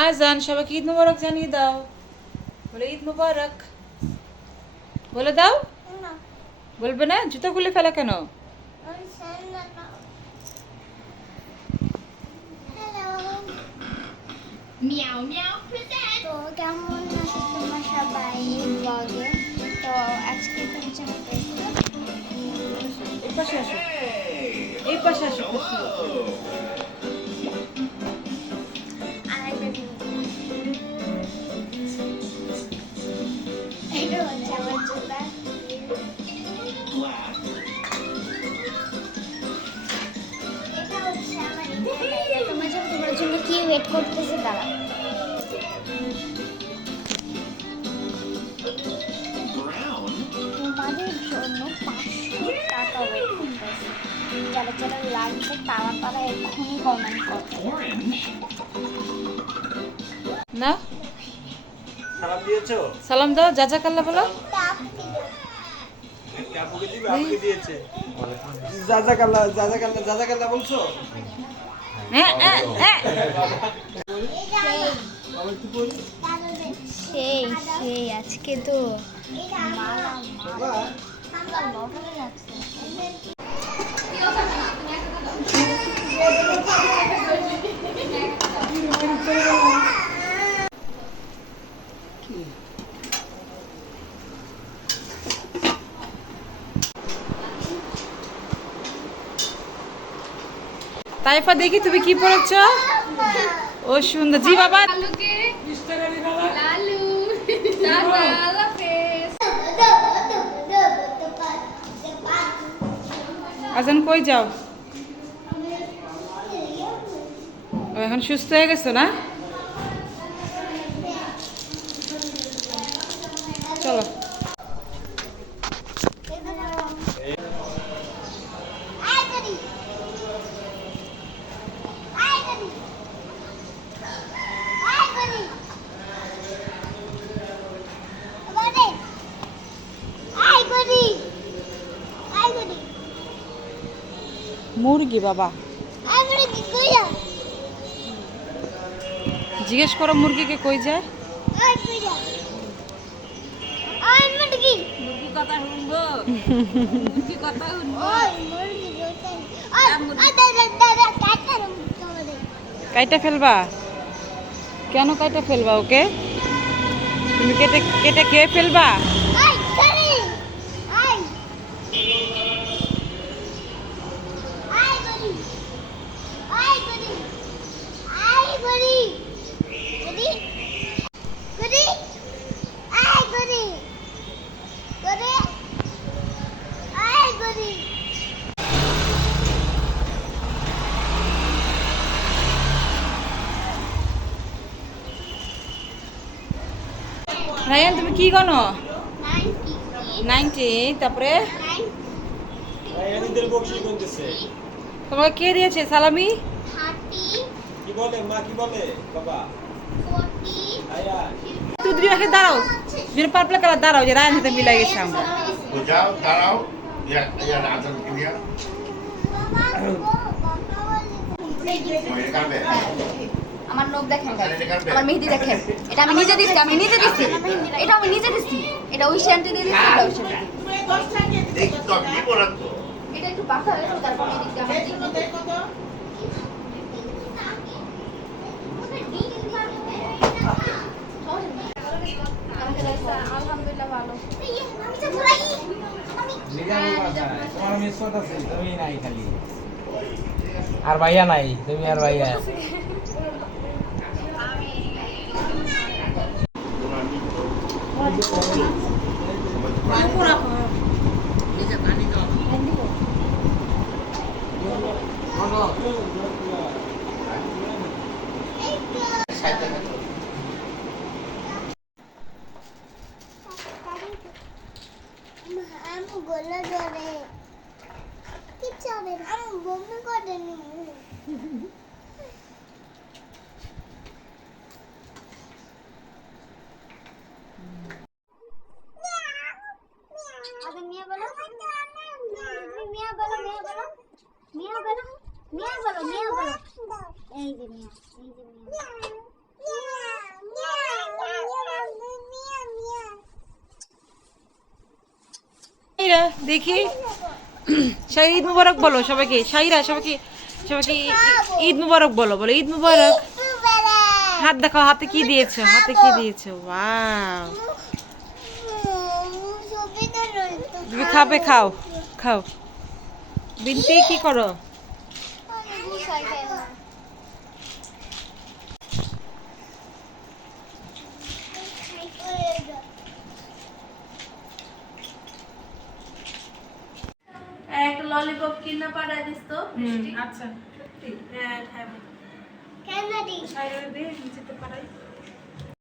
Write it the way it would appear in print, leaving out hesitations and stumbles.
আজান, সবাইকে ঈদ মুবারক জানিয়ে দাও। বলে ঈদ মুবারক বলে দাও। বলবে না? জুতো খুলে ফেলা কেন? মিয়াও মিয়াও প্রেজেন্ট। তো কেমন আছো তোমরা সবাই ব্লগে? তো আজকে হচ্ছে এই পাশে আসো, এই পাশে আসো। এইটা হচ্ছে আমার জুতা। এটা হচ্ছে আমার ঈদের জায়গা। তোমার জন্য কি ওয়েট করতেছে দাঁড়াও। তোমাদের জন্য 500 টাকা ওয়েট করতেছে। যারা যারা লাগবে তারা এক্ষুনি কমেন্ট করো। না সালাম দিয়েছো? সালাম দাও, জাজাকাল্লাহ বলো। কাকুকে দিবে, আমাকে দিয়েছে। জাজাকাল্লাহ বলছো? সেই সেই আজকে তো মালা লটারি লাগছে। তাইফা দেখি তুমি কি পড়েছ? ও সুন্দর জি বাবা। আজান কই যাও? ও এখন সুস্থ হয়ে গেছো না? চলো। মুরগি বাবা, জিজ্ঞেস করো মুরগিকে কই যায়। মুরগি কথা শুনবো, মুরগি কথা শুনবো। কাইটা ফেলবা? কেন কাইটা ফেলবা ওকে? তুমি কেটে কেটে খেয়ে ফেলবা? রায়ান তুমি কি গনো? 90। তারপরে রায়ানিদের বকশিশ করতেছে। তোমাকে কে দিয়েছে সালামি? কি বলে মা, কি বলে বাবা? আয়া তুই দুই রাখে দাঁড়াও, যেন পার্পল কালার দাঁড়াও, যে রায়ান সাথে মিলাই গেছে আমরা। তো যাও দাঁড়াও, আজান কিনিয়া কাটবে। আমার নখ দেখেন, আমার মেহেদি দেখেন। এটা আমি নিজে দিচ্ছি, এটা আমি নিজে দিচ্ছি। এটা ওই শ্যান্টি দিয়ে দিচ্ছি, এটা ওই শ্যান্টি। দেখি তো আমি নিবো না তো। এটা একটু বাঁকা হয়েছে, তারপর এই দিকটা আমার দিক। আলহামদুলিল্লাহ ভালো। তোমার মিস করতেছে, তুমি নাই খালি। আর ভাইয়া নাই, তুমি আর ভাইয়া। গোলা ধরে কিচ্ছু হবে না, আমি বমি করে নিব। দেখি শাই ঈদ মুবারক বলো সবাইকে, শাইরা সবাইকে, সবাইকে ঈদ মুবারক বলো, বলো ঈদ মুবারক। হাত দেখাও, হাতে কি দিয়েছো, হাতে কি দিয়েছো? ওয়াও, তুমি খাবে, খাও খাও। বিনতি কি করো? একটা ললিপপ কিনা পাঠাই দিস তো। আচ্ছা, হ্যাঁ খাবো। কেন দিই? শাইরা দে নিচেতে পারাই।